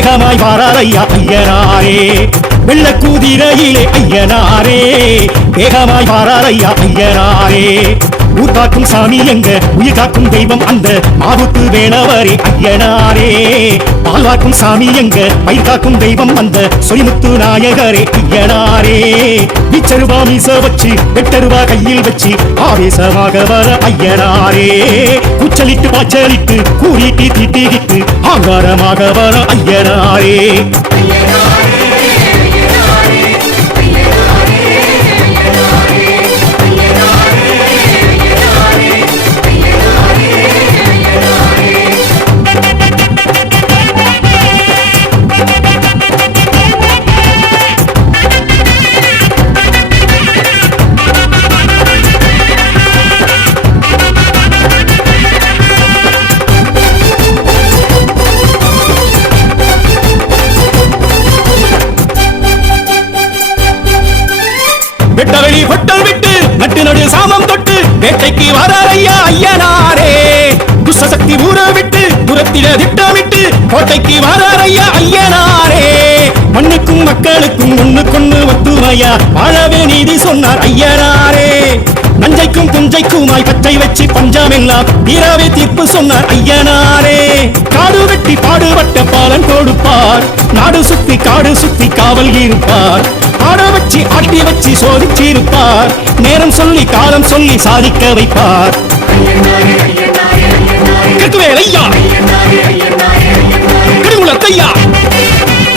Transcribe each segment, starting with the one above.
ஐயனாரே வேகமாய் வாராரையா ஐயனாரே. வெள்ள குதிரையிலே ஐயனாரே. வேகமாய் வாராரையா ஐயனாரே. ஊர் காக்கும் சாமி எங்க? உயிர் காக்கும் தெய்வம் அந்த மாவுத்து வேணவரே ஐயனாரே. பால் காக்கும் சாமி எங்க? பயிர் காக்கும் தெய்வம் அந்த சொலிமுத்து நாயகரே ஐயனாரே. விச்சருவா மீச வச்சு எட்டருவா கையில் வச்சு ஆவேசமாக வர ஐயனாரே. குச்சலிட்டு பாச்சலிட்டு கூறிட்டு தீட்டிக்கிட்டு ஆங்காரமாக வர ஐயனாரே ஐயனாரே. கோட்டைக்கு வராரையா ஐயனாரே. மண்ணுக்கும் மக்களுக்கும் ஒண்ணுக்கொண்ணு ஒத்துமையா? வாழவே நீதி சொன்னார் ஐயனாரே. நஞ்சைக்கும் புஞ்சைக்குமாய் பச்சை வச்சு பஞ்சாமெல்லாம் வீராவே தீர்ப்பு சொன்னார் ஐயனாரே. காடு வெட்டி பாடுபட்ட பாலன் கொடுப்பார். நாடு சுத்தி காடு சுத்தி காவல் இருப்பார் ஆட வச்சு ஆட்டி வச்சு சோதிச்சிருப்பார். நேரம் சொல்லி காலம் சொல்லி சாதிக்க வைப்பார். கட்டுவேல் ஐயா. கடுகுலத்தையா வட்ட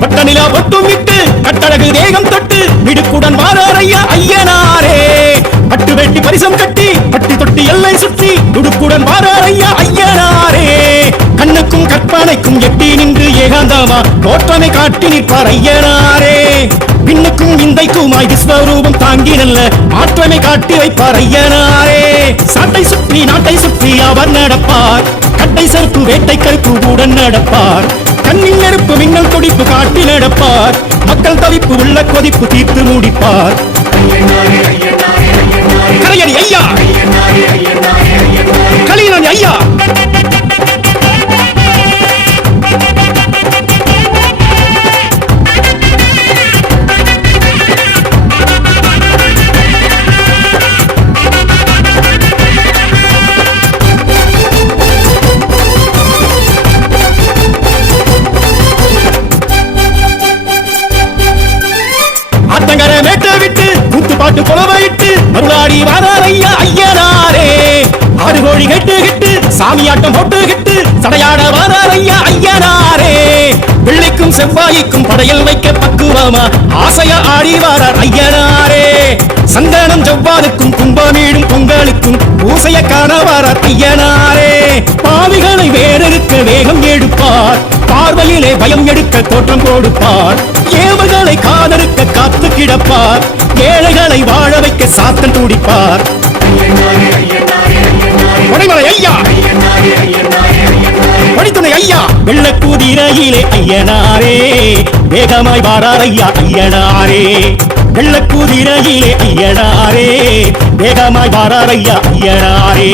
வட்டநிலா பொட்டும் விட்டு கட்டழகு தேகம் தொட்டு விடுக்குடன் மாறாரையா ஐயனாரே. பட்டு வெட்டி பரிசம் கட்டி பட்டி தொட்டி எல்லை சுற்றி துடுக்குடன் மாறாரையா ஐயா கற்பனைக்கும் எட்டி நின்று ஏகாந்தமா? தோற்றமை காட்டி நிற்பார் ஐயனாரே பின்னுக்கும் இந்தைக்குமாய் விஸ்வரூபம் தாங்கி நல்ல மாற்றமை காட்டி வைப்பார் ஐயனாரே சாட்டை சுற்றி நாட்டை சுற்றி அவர் நடப்பார். கட்டை செருப்பு வேட்டை கருப்பு உடன் நடப்பார். கண்ணின் நெருப்பு மின்னல் துடிப்பு காட்டி நடப்பார். மக்கள் தவிப்பு உள்ள கொதிப்பு தீர்த்து முடிப்பார். கரையடி செவ்வாய்க்கும் படையல் வைக்க பக்குவமா ஆசையா ஆடி வாரார் ஐயனாரே? சந்தனம் செவ்வானுக்கும் கும்பமீடும் பொங்கலுக்கும் பூசைய காண வாரார் ஐயனாரே? பாவிகளை வேறறுக்க வேகம் எடுப்பார். பார்வையிலே பயம் எடுக்க தோற்றம் கொடுப்பார் ஏவல்களை காதறுக்க காத்து கிடப்பார். ஏழைகளை வாழ வைக்க சாத்தன் துடிப்பார். ஐயா. மணித்துணை ஐயா. வெள்ள குதிரையிலே ஐயனாரே. வேகமாய் வாரார் ஐயா ஐயனாரே. வெள்ள குதிரையிலே ஐயனாரே. வேகமாய் வாராரையா ஐயனாரே.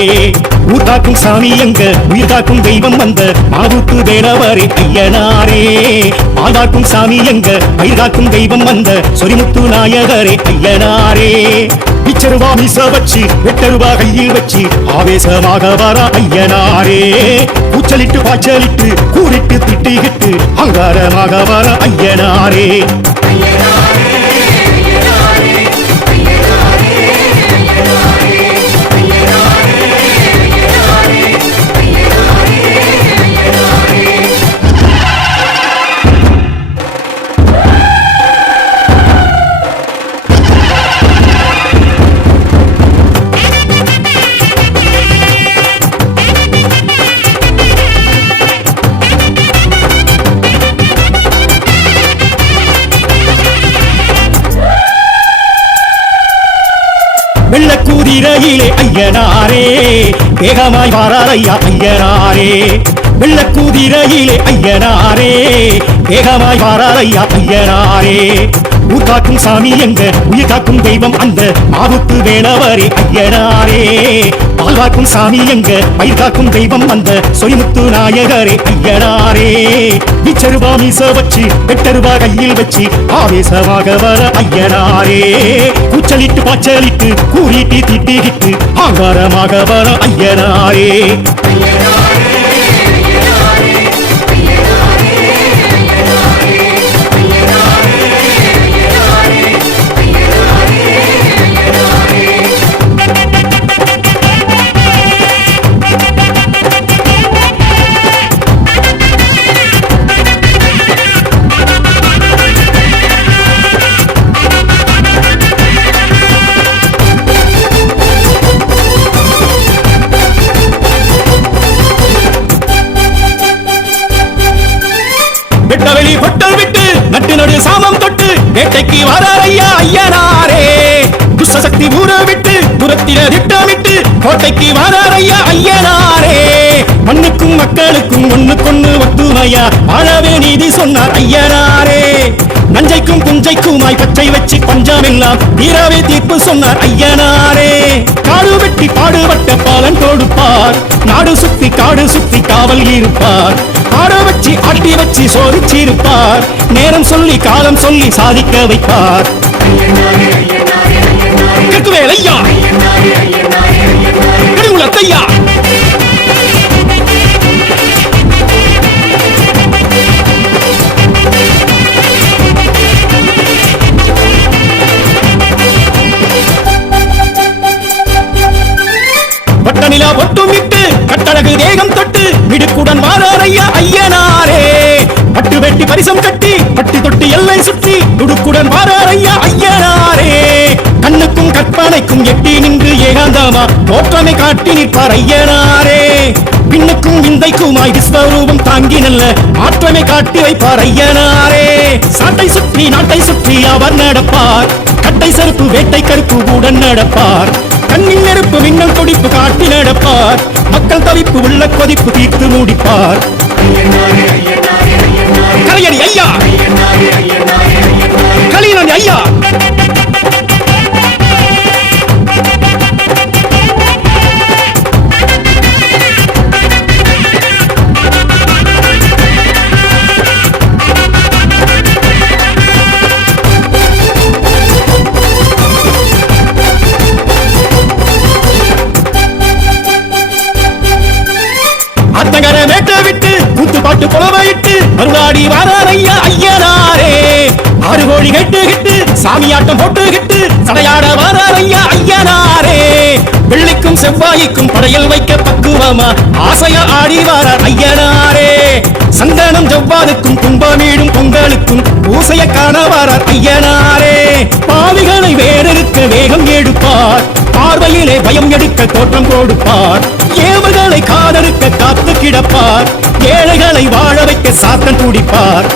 ஊர் காக்கும் சாமி எங்க உயிர் காக்கும் தெய்வம் வந்த மாவுக்கு வேலவரே ஐயனாரே. பால் சாமி எங்க பயிர் காக்கும் தெய்வம் வந்த சொரிமுத்து நாயகரே ஐயனாரே. பிச்சருவா மீச வச்சு வெட்டருவா கையில் வச்சு ஆவேசமாக வர ஐயனாரே. கூச்சலிட்டு பாய்ச்சலிட்டு கூறிட்டு திட்டிகிட்டு அங்காரமாக வர ஐயனாரே. குதிரையிலே ஐயனாரே. வேகமாய் வாரார் ஐயா ஐயனாரே. வெள்ளக்கூதிரையிலே ஐயனாரே வேகமாய் வாரார் ஐயா ஐயனாரே. ஊர் காக்கும் சாமி எங்க? உயிர் காக்கும் தெய்வம் அந்த மாவுக்கு வேளவரே ஐயனாரே. பால் காக்கும் சாமி எங்க? பயிர் காக்கும் தெய்வம் அந்த சொரிமுத்து நாயகரே ஐயனாரே. விச்சருவா மீச வச்சு வெட்டருவா கையில் வச்சு ஆவேசமாக வர ஐயனாரே. கூச்சலிட்டு பாச்சலிட்டு கூறிட்டு திட்டிக்கிட்டு ஆங்காரமாக வர ஐயனாரே ஐயனாரே. ஒத்துமையா வாழவே நீதி சொன்னார் ஐயனாரே. நஞ்சைக்கும் புஞ்சைக்குமாய் பச்சை வச்சு பஞ்சமெல்லாம் தீராவே தீர்ப்பு சொன்னார் ஐயனாரே. காடு வெட்டி பாடுபட்ட பாலன் கொடுப்பார் நாடு சுத்தி காடு சுத்தி காவல் இருப்பார். ஆட வச்சு ஆட்டி வச்சு சோதிச்சிருப்பார். நேரம் சொல்லி காலம் சொல்லி சாதிக்க வைப்பார். கெட்டுவேல் ஐயா கடுங்குளத்தையா ஒட்டுமிட்டு கட்டழகு தேகம் தொட்டு மிடுக்குடன் வாராரையா ஐயனாரே. பட்டு வெட்டி பரிசம் கட்டி பட்டி தொட்டி எல்லை சுற்றி துடுக்குடன் வாராரையா ஐயனாரே. கண்ணுக்கும் கற்பனைக்கும் எட்டி நின்று ஏகாந்தமா தோற்றமை காட்டி நிற்பார் ஐயனாரே. பின்னுக்கும் விந்தைக்குமாய் விஸ்வரூபம் தாங்கி நல்ல ஆற்றமை காட்டி வைப்பார் ஐயனாரே. சாட்டை சுற்றி நாட்டை சுற்றி அவர் நடப்பார். கட்டை செருப்பு வேட்டை கருப்பு உடன் நடப்பார். கண்ணின் நெருப்பு மின்னல் துடிப்பு காட்டி நடப்பார். மக்கள் தவிப்பு உள்ள கொதிப்பு தீர்த்து மூடிப்பார். கலையடி ஐயா. வெள்ளிக்கும் செவ்வாய்க்கும் படையில் வைக்க பக்குவமா? ஆசையா ஆடி வாரார் ஐயனாரே. சந்தனம் ஜவ்வாதுக்கும் கும்பமீடும் பொங்கலுக்கும் பூசைய காண வாரார் ஐயனாரே. பாவிகளை வேறெடுக்க வேகம் எடுப்பார். பார்வையிலே பயம் எடுக்க தோற்றம் கொடுப்பார் ஏவர்களை காதலுக்க காத்து கிடப்பார். ஏழைகளை வாழ வைக்க சாத்தன் துடிப்பார்.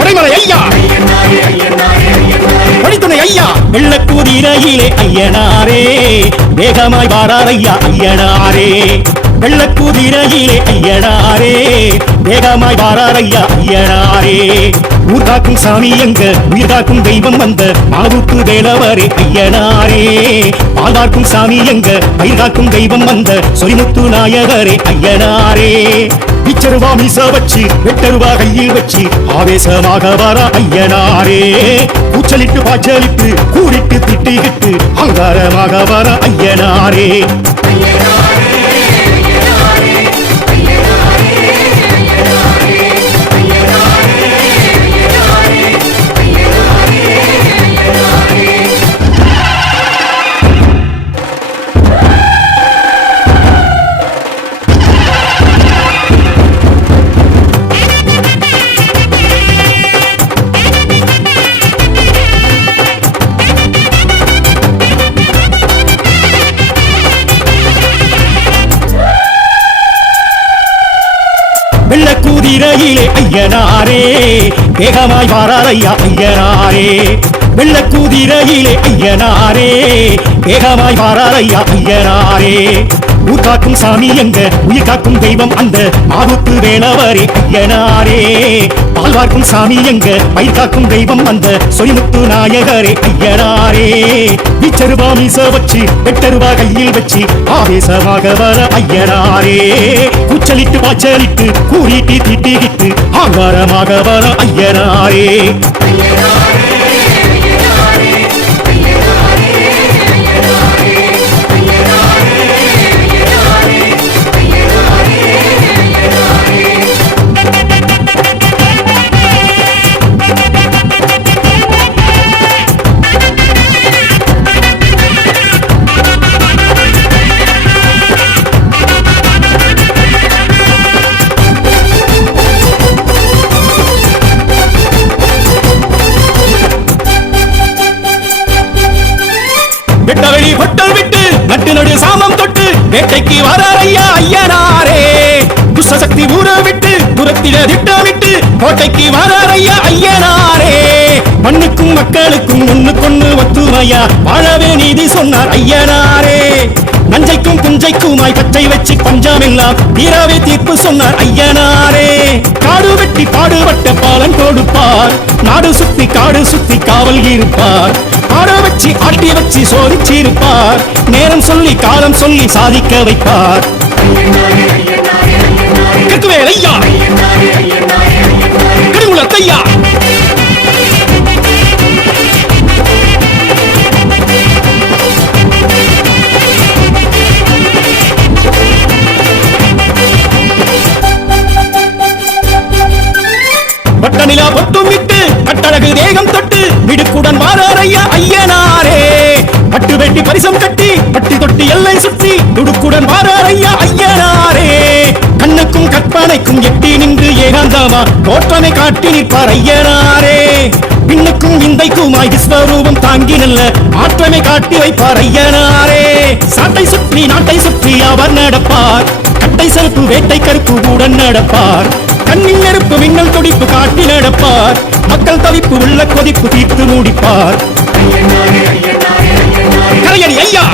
உடைமலை ஐயா துணை ஐயா. வெள்ளக்கூதிரையிலே ஐயனாரே. வேகமாய் வாரார் ஐயா ஐயனாரே. வெள்ளக்கூதிரையிலே ஐயனாரே. வேகமாய் வாரார் ஐயா ஐயனாரே. ஊர் சாமி எங்க உயிர்காக்கும் தெய்வம் வந்த மாவுக்கு வேலவரே ஐயனாரே. பால் சாமி எங்க பயிர்காக்கும் தெய்வம் வந்த சொரிமுத்து நாயகரே ஐயனாரே. பிச்சருவா மீச வச்சு வெட்டருவா கையில் வச்சு ஆவேசமாக வர ஐயனாரே. கூச்சலிட்டு பாச்சலிட்டு கூடிட்டு திட்டிக்கிட்டு அங்காரமாக வர ஐயனாரே. வேகமாய் வாரார் ஐயனாரே. வெள்ள வெள்ளக்கூதிரையிலே ஐயனாரே. வேகமாய் வாரார் ஐயனாரே. ஊர் காக்கும் சாமி எங்க? உயிர் காக்கும் தெய்வம் அந்த மாவுத்து வேளவரே ஐயனாரே பால் வார்க்கும் சாமி எங்க? பயிர் காக்கும் தெய்வம் அந்த சொரிமுத்து நாயகரே ஐயனாரே வீச்சருவா மீச வச்சு வெட்டருவா கையில் வச்சு ஆவேசமாக வர ஐயனாரே? கூச்சலிட்டு பாச்சலிட்டு கூறிட்டு திட்டிக்கிட்டு ஆங்காரமாக வர ஐயனாரே ஐயனாரே? கோட்டைக்கு வரார் ஐயா ஐயனாரே. மண்ணுக்கும் மக்களுக்கும் ஒண்ணுக்கொண்ணு ஒத்துமையா? வாழவே நீதி சொன்னார் ஐயனாரே. நஞ்சைக்கும் புஞ்சைக்குமாய் பச்சை வச்சு பஞ்சமெல்லாம் தீராவே தீர்ப்பு சொன்னார் ஐயனாரே. காடு வெட்டி பாடுபட்ட பாலன் கொடுப்பார். நாடு சுத்தி காடு சுத்தி காவல் இருப்பார். ஆட வச்சு ஆட்டி வச்சு சோதிச்சிருப்பார். நேரம் சொல்லி காலம் சொல்லி சாதிக்க வைப்பார். ஐயா கடுங்குளத்தையா பட்டனிலா பொட்டும் விட்டு கட்டழகு தேகம் தொட்டு மிடுக்குடன் வாராரையா ஐயனாரே. பட்டு வெட்டி பரிசம் கட்டி பட்டி தொட்டி எல்லை சுற்றி துடுக்குடன் வாராரையா ஐயனாரே. கண்ணுக்கும் கற்பனைக்கும் எட்டி நின்று ஏகாந்தமா தோற்றமை காட்டி நிற்பார் ஐயனாரே. பின்னுக்கும் விந்தைக்குமாய் விஸ்வரூபம் தாங்கி நல்ல ஆற்றமை காட்டி வைப்பார் ஐயனாரே. சாட்டை சுற்றி நாட்டை சுற்றி அவர் நடப்பார். கட்டை செருப்பு வேட்டை கருப்பு உடன் நடப்பார். கண்ணின் நெருப்பு மின்னல் துடிப்பு காட்டி நடப்பார். மக்கள் தவிப்பு உள்ள கொதிப்பு தீர்த்து முடிப்பார். கலையணி ஐயா!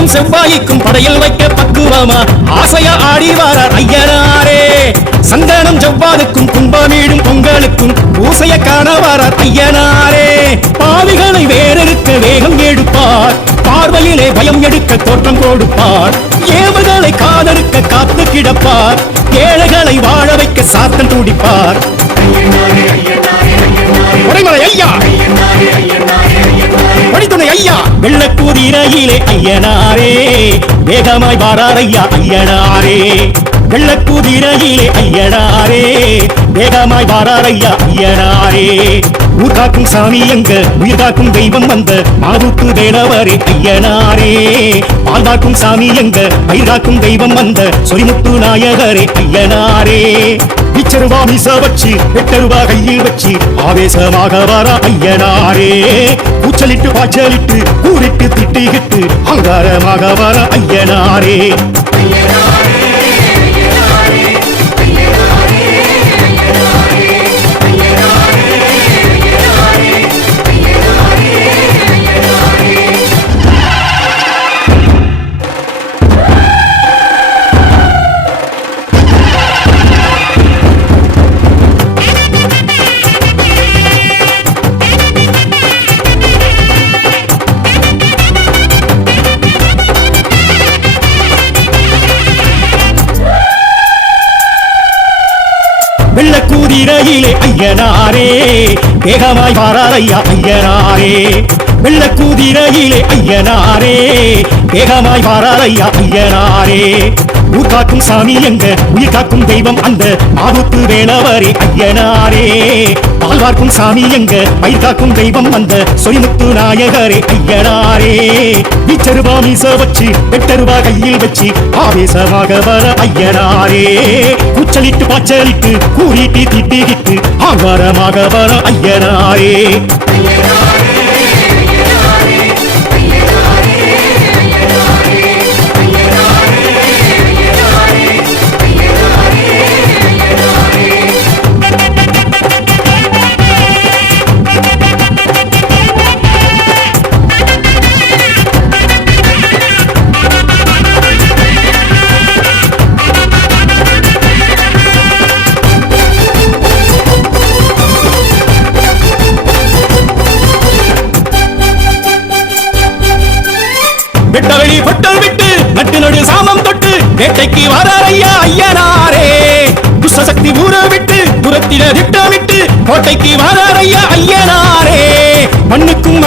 வெள்ளிக்கும் செவ்வாய்க்கும் படையில் வைக்க பக்குவமா? ஆசையா ஆடி வாரார் ஐயனாரே. சந்தனம் ஜவ்வாதுக்கும் கும்பமீடும் பொங்கலுக்கும் பூசைய காண வாரார் ஐயனாரே. பாவிகளை வேறெடுக்க வேகம் எடுப்பார். பார்வையிலே பயம் எடுக்க தோற்றம் கொடுப்பார். ஏவுகளை காதலுக்க காத்து கிடப்பார். ஏழைகளை வாழ வைக்க சாத்தன் துடிப்பார். ஐயா. படித்துணை ஐயா. வெள்ளக்கூதிரையிலே ஐயனாரே. வேகமாய் வாரார் ஐயா ஐயனாரே வெள்ளக்கூதிரையிலே ஐயனாரே. வேகமாய் வாரார் ஐயா ஐயனாரே. ஊர் காக்கும் சாமி எங்க உயிர் காக்கும் தெய்வம் வந்த மாதுக்கு வேலவரே ஐயனாரே. பால் சாமி எங்க? பயிர்காக்கும் தெய்வம் வந்த சொரிமுத்து நாயகரே ஐயனாரே இச்சருவா மீச வச்சு வெட்டருவா கையில் வச்சு ஆவேசமாக வர ஐயனாரே கூச்சலிட்டு பாய்ச்சலிட்டு கூறிட்டு திட்டிக்கிட்டு அங்காரமாக வர ஐயனாரே வேகமாய் பாராதையா ஐயனாரே. வெள்ள வெள்ளக்கூதிரையிலே ஐயனாரே. வேகமாய் பாராதையா ஐயனாரே. ஊர் காக்கும் சாமி எங்க? உயிர் காக்கும் தெய்வம் அந்த மாதூத்து வேளவரே ஐயனாரே. பால்வார்க்கும் சாமி எங்க? பயிர் காக்கும் தெய்வம் அந்த சொரிமுத்து நாயகரே ஐயனாரே. வீச்சருவா மீச வச்சு வெட்டருவா கையில் வச்சு ஆவேசமாக வர ஐயனாரே. கூச்சலிட்டு பாச்சலிட்டு கூறிட்டு திட்டிகிட்டு ஆங்காரமாக வர ஐயனாரே ஐயனாரே.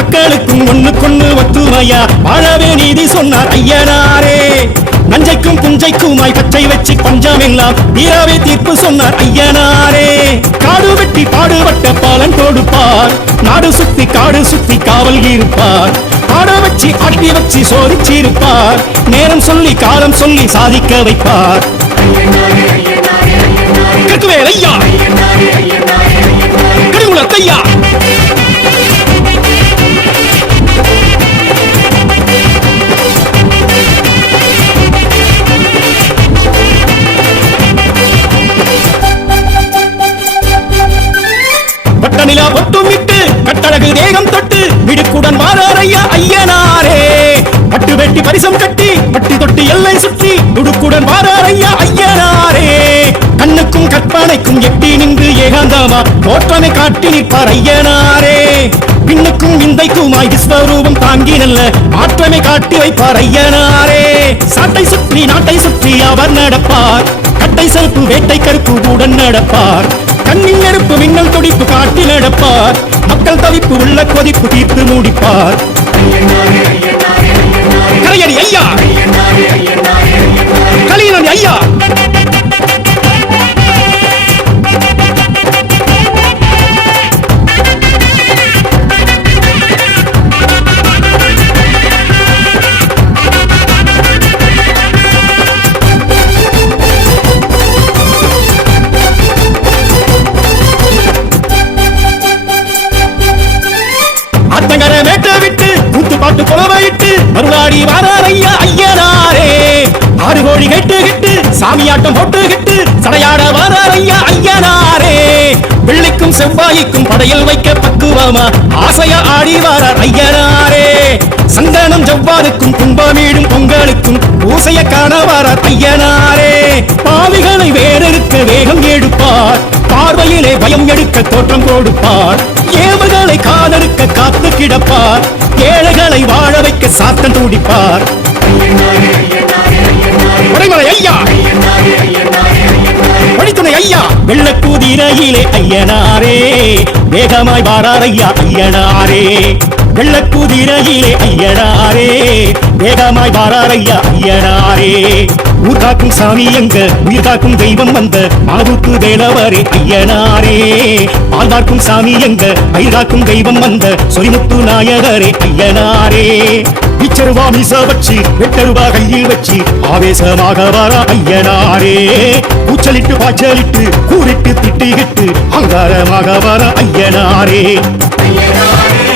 மக்களுக்கும் ஒண்ணுக்கொண்ணு ஒத்துமையா? வாழவே நீதி சொன்னார் ஐயனாரே. நஞ்சைக்கும் புஞ்சைக்குமாய் பச்சை வச்சு பஞ்சம் எல்லாம் வீராவே தீர்ப்பு சொன்னார் ஐயனாரே. காடு வெட்டி பாடுபட்ட பாலன் கொடுப்பார் நாடு சுத்தி காடு சுத்தி காவல் இருப்பார் ஆட வச்சு ஆட்டி வச்சு சோதிச்சிருப்பார். நேரம் சொல்லி காலம் சொல்லி சாதிக்க வைப்பார். கட்டுவேல் ஐயா. கடுங்குளத்தையா பட்ட நிலா ஒட்டும் கட்டழகு தேகம் தொட்டு மிடுக்குடன் வாராரையா ஐயனாரே. பட்டு வெட்டி பரிசம் கட்டி பட்டி தொட்டி எல்லை சுற்றி துடுக்குடன் வாராரையா ஐயனாரே. கண்ணுக்கும் கற்பானைக்கும் எட்டி நின்று ஏகாந்தமா தோற்றமை காட்டி நிற்பார் ஐயனாரே. பின்னுக்கும் விந்தைக்குமாய் விஸ்வரூபம் தாங்கி நல்ல ஆற்றமை காட்டி வைப்பார் ஐயனாரே. சாட்டை சுற்றி நாட்டை சுற்றி அவர் நடப்பார். கட்டை செருப்பு வேட்டை கருப்பு உடன் நடப்பார். கண்ணில் நெருப்பு மின்னல் துடிப்பு காட்டி நடப்பார். மக்கள் தவிப்பு உள்ள கொதிப்பு தீர்த்து முடிப்பார். கரையடி ஐயா. செவ்வாய்க்கும் படையில் வைக்க பக்குவமா? ஆசையா ஆடி வாரார் ஐயனாரே. சந்தனம் ஜவ்வாதுக்கும் கும்பமீடும் பொங்கலுக்கும் பூசைய காண வாரார் ஐயனாரே. பாவிகளை வேறெடுக்க வேகம் எடுப்பார். பார்வையிலே பயம் எடுக்க தோற்றம் கொடுப்பார் ஏவுகளை காதலுக்க காத்து கிடப்பார். ஏழைகளை வாழ வைக்க சாத்தன் துடிப்பார். ஐயா. வழித்துணை ஐயா. வெள்ளக்கூதிரையிலே ஐயனாரே. வேகமாய் வாரார் ஐயா ஐயனாரே. வெள்ளக்குதிரையிலே ஐயனாரே வேகமாய் வாரார் ஐயனாரே. ஊர் காக்கும் சாமி எங்க உயிர் காக்கும் தெய்வம் வந்த மாவுக்கு வேலவரே ஐயனாரே. பால் பார்க்கும் சாமி எங்க பயிர் காக்கும் தெய்வம் வந்த சொரிமுத்து நாயகரே ஐயனாரே. இச்சருவா மீச வச்சு வெட்டருவா கையில் வச்சு ஆவேசமாக வரா ஐயனாரே. கூச்சலிட்டு பாய்ச்சலிட்டு கூறிட்டு திட்டிகிட்டு அங்காரமாக வர ஐயனாரே. ஐயனாரே.